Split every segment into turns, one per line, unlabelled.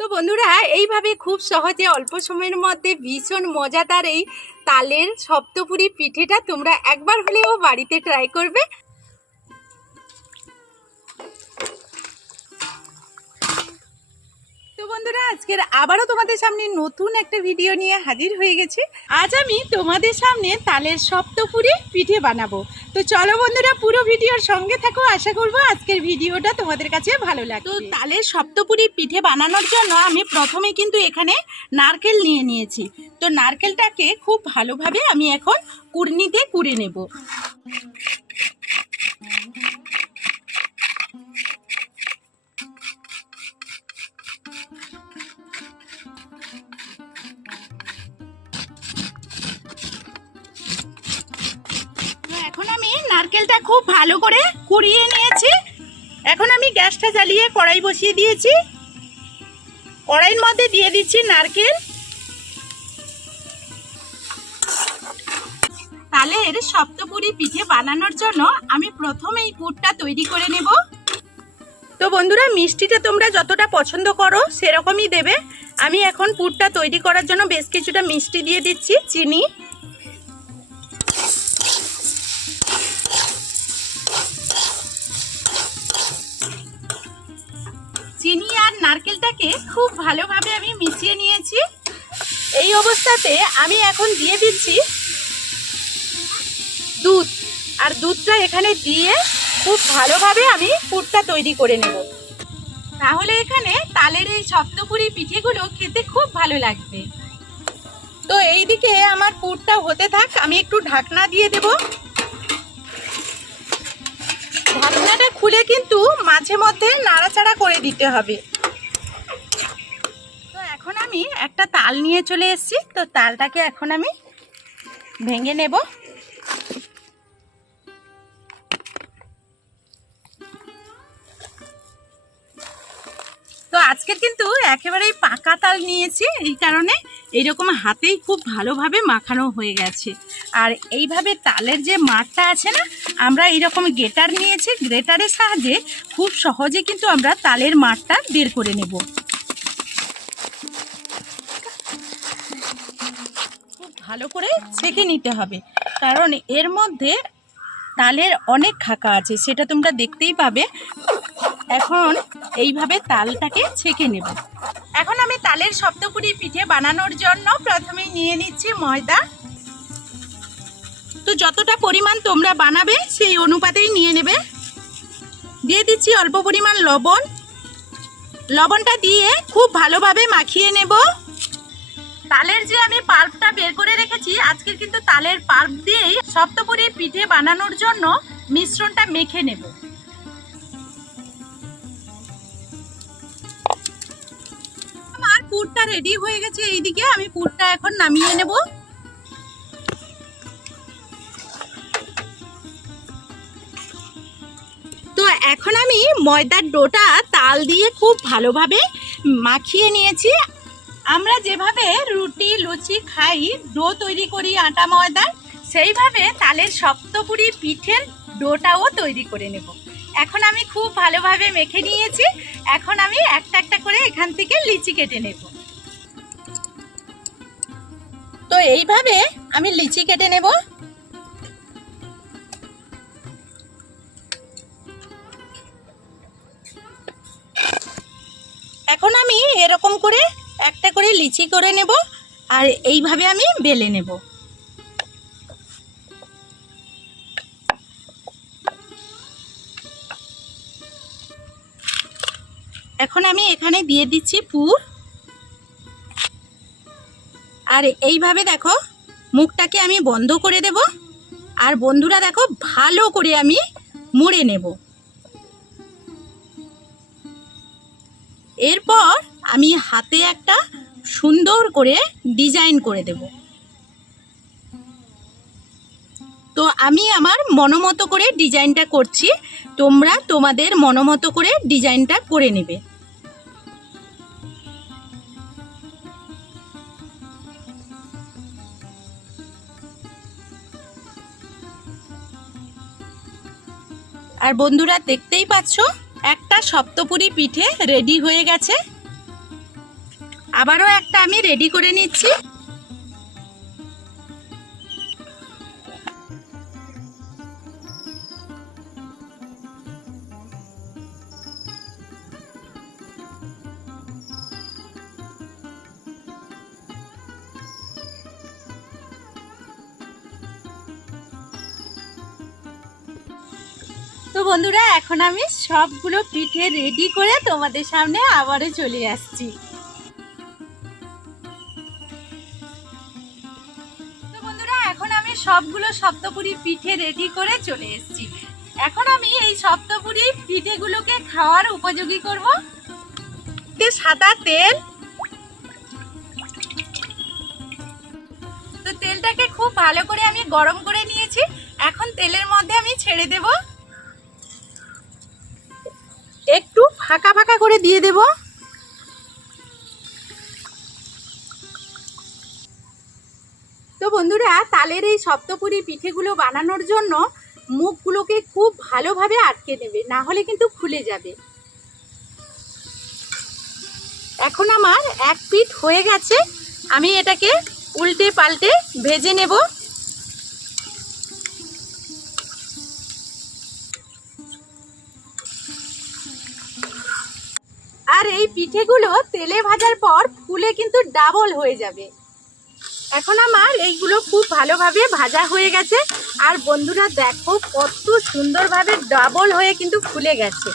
তো বন্ধুরা, এইভাবে খুব সহজে অল্প সময়ের মধ্যে ভীষণ মজাদার এই তালের সপ্তপুরি পিঠেটা তোমরা একবার হলেও বাড়িতে ট্রাই করবে। তো বন্ধুরা, আজকের আবারও তোমাদের সামনে নতুন একটা ভিডিও নিয়ে হাজির হয়ে গেছি। আজ আমি তোমাদের সামনে তালের সপ্তপুরি পিঠে বানাবো। তো চলো বন্ধুরা, পুরো ভিডিওর সঙ্গে থাকো। আশা করব আজকের ভিডিওটা তোমাদের কাছে ভালো লাগবে। তো তালের সপ্তপুরি পিঠে বানানোর জন্য আমি প্রথমে কিন্তু এখানে নারকেল নিয়ে নিয়েছি। তো নারকেলটাকে খুব ভালোভাবে আমি এখন কুড়নিতে কুড়ে নেব। নারকেলটা খুব ভালো করে কুড়িয়ে নিয়েছি। এখন আমি গ্যাসটা জ্বালিয়ে কড়াই বসিয়ে দিয়েছি। কড়াইয়ের মধ্যে দিয়ে দিচ্ছি নারকেল। তালের সপ্তপুরি পিঠে বানানোর জন্য আমি প্রথমে এই পুরটা তৈরি করে নেব। তো বন্ধুরা, মিষ্টিটা তোমরা যতটা পছন্দ করো সেরকমই দেবে। আমি এখন পুরটা তৈরি করার জন্য বেশ কিছুটা মিষ্টি দিয়ে দিচ্ছি চিনি চিনি। নারকেলটাকে খুব ভালোভাবে আমি মিশিয়ে নিয়েছি। এই অবস্থাতে আমি এখন দিয়ে দিচ্ছি দুধ। আর দুধটা এখানে দিয়ে খুব ভালোভাবে আমি পুরটা তৈরি করে নেব। তাহলে এখানে তালের এই সপ্তপুরি পিঠেগুলো খেতে খুব ভালো লাগবে। তো এইদিকে আমার পুরটা হতে থাক, আমি একটু ঢাকনা দিয়ে দেব। ঢাকনাটা খুলে কিন্তু মাঝে মধ্যে নাড়াচাড়া করে দিতে হবে। আমি একটা তাল নিয়ে চলে এসেছি, তো তালটাকে এখন আমি ভেঙে নেব। তো আজকের কিন্তু একেবারেই পাকা তাল নিয়েছি, এই কারণে এইরকম হাতেই খুব ভালোভাবে মাখানো হয়ে গেছে। আর এইভাবে তালের যে মাঠটা আছে না, আমরা এইরকম গেটার নিয়েছি, গ্রেটারের সাহায্যে খুব সহজে কিন্তু আমরা তালের মাঠটা বের করে নেব। ভালো করে ছেঁকে নিতে হবে। কারণ এর মধ্যে তালের অনেক খাকা আছে, সেটা তোমরা দেখতেই পাবে। এখন এইভাবে তালটাকে ছেঁকে নেব। এখন আমি তালের সপ্তপুরি পিঠে বানানোর জন্য প্রথমে নিয়ে নিচ্ছি ময়দা। তো যতটা পরিমাণ তোমরা বানাবে, সেই অনুপাতেই নিয়ে নেবে। দিয়ে দিচ্ছি অল্প পরিমাণ লবণ। লবণটা দিয়ে খুব ভালোভাবে মাখিয়ে নেব। তালের যে আমি পাল্পটা বের করে রেখেছি আজকের কিন্তু তালের পাল্প দিয়েই সপ্তপুরি পিঠে বানানোর জন্য মিশ্রণটা মেখে নেব। আমার পুরটা রেডি হয়ে গেছে এইদিকে, আমি পুরটা এখন নামিয়ে নেব। তো এখন আমি ময়দার ডোটা তাল দিয়ে খুব ভালোভাবে মাখিয়ে নিয়েছি। আমরা যেভাবে রুটি, লুচি খাই, ডো তৈরি করি, আটা ময়দার সেইভাবে তালের শক্তপুরি পিঠের ডোটাও তৈরি করে নেব। এখন আমি খুব ভালোভাবে মেখে নিয়েছি। এখন আমি একটা একটা করে এখান থেকে লিচি কেটে নেব। তো এইভাবে আমি লিচি কেটে নেব। এখন আমি এরকম করে একটা করে লিচি করে নেব আর এইভাবে আমি বেলে নেব। এখন আমি এখানে দিয়ে দিচ্ছি পুর। আর এইভাবে দেখো মুখটাকে আমি বন্ধ করে দেব। আর বন্ধুরা দেখো ভালো করে আমি মুড়ে নেব। এরপর আমি হাতে একটা সুন্দর করে ডিজাইন করে দেব। তো আমি আমার মনোমতো করে ডিজাইনটা করছি। তোমরা তোমাদের মনোমতো করে ডিজাইনটা করে নেবে। আর বন্ধুরা দেখতেই পাচ্ছ, একটা সপ্তপুরি পিঠে রেডি হয়ে গেছে। আবারও একটা আমি রেডি করে নিচ্ছি। তো বন্ধুরা, এখন আমি সবগুলো পিঠে রেডি করে তোমাদের সামনে আবারও চলে আসছি। সবগুলো সপ্তপুরি পিঠে রেডি করে চলে এসেছি। এখন আমি এই সপ্তপুরি পিঠেগুলোকে খাওয়ার উপযোগী করব। সাদা তেল। তো তেলটাকে খুব ভালো করে আমি গরম করে নিয়েছি। এখন তেলের মধ্যে আমি ছেড়ে দেব। একটু ফাঁকা ফাঁকা করে দিয়ে দেব। তো বন্ধুরা, তালের এই সপ্তপুরি পিঠেগুলো বানানোর জন্য মুখগুলোকে খুব ভালোভাবে আটকে দেবে না হলে কিন্তু খুলে যাবে। এখন আমার এক পিঠ হয়ে গেছে, আমি এটাকে উল্টে পাল্টে ভেজে নেব। আর এই পিঠেগুলো তেলে ভাজার পর ফুলে কিন্তু ডাবল হয়ে যাবে। এখন আমার এইগুলো খুব ভালোভাবে ভাজা হয়ে গেছে। আর বন্ধুরা দেখো কত সুন্দরভাবে ডাবল হয়ে কিন্তু ফুলে গেছে।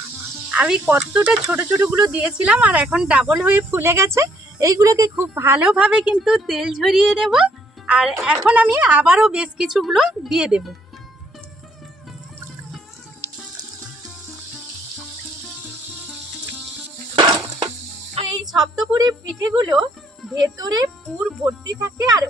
আমি কতটা ছোট ছোটগুলো দিয়েছিলাম আর এখন ডাবল হয়ে ফুলে গেছে। এইগুলোকে খুব ভালোভাবে কিন্তু তেল ঝরিয়ে নেব। আর এখন আমি আবারও বেশ কিছুগুলো দিয়ে দেব। এই সপ্তপুরি পিঠেগুলো ভেতরে পুর ভর্তি থাকে আর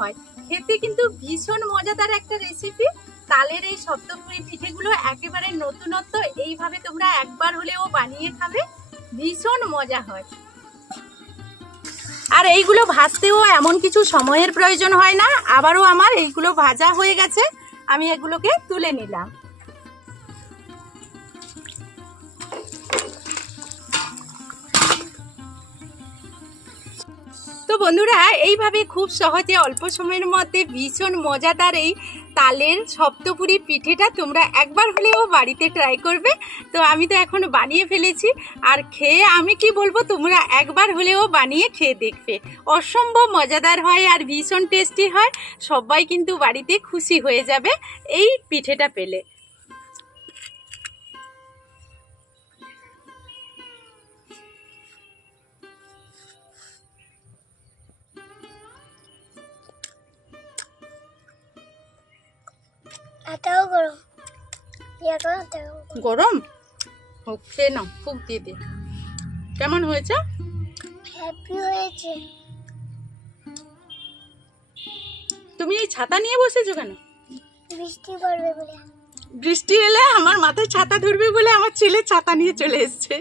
হয়। খেতে কিন্তু ভীষণ মজাদার একটা রেসিপি তালের এই সপ্তপুরি পিঠেগুলো একেবারে নতুনত্ব, এইভাবে তোমরা একবার হলেও বানিয়ে খাবে। ভীষণ মজা হয়। আর এইগুলো ভাজতেও এমন কিছু সময়ের প্রয়োজন হয় না, আবারও আমার এইগুলো ভাজা হয়ে গেছে, আমি এগুলোকে তুলে নিলাম। তো বন্ধুরা, এইভাবে খুব সহজে অল্প সময়ের মধ্যে ভীষণ মজাদার এই তালের সপ্তপুরি পিঠেটা তোমরা একবার হলেও বাড়িতে ট্রাই করবে। তো আমি তো এখন বানিয়ে ফেলেছি। আর খেয়ে আমি কি বলব, তোমরা একবার হলেও বানিয়ে খেয়ে দেখবে। অসম্ভব মজাদার হয় আর ভীষণ টেস্টি হয়। সবাই কিন্তু বাড়িতে খুশি হয়ে যাবে এই পিঠেটা পেলে।
গরম।
গরম। খেয়ে নাও ফুক দিয়ে দে। কেমন হয়েছে?
হ্যাপি হয়েছে।
তুমি এই ছাতা নিয়ে বসেছো কেন?
বৃষ্টি পড়বে বলে।
বৃষ্টি এলে আমার মাথায় ছাতা ধরবে বলে আমার ছেলে ছাতা নিয়ে চলে এসছে।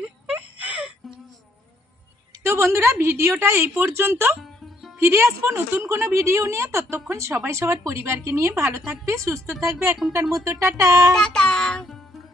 তো বন্ধুরা ভিডিওটা এই পর্যন্ত। ফিরে আসব নতুন কোনো ভিডিও নিয়ে। ততক্ষণ সবাই সবার পরিবারকে নিয়ে ভালো থাকবে, সুস্থ থাকবে। এখনকার মতো
টাটা।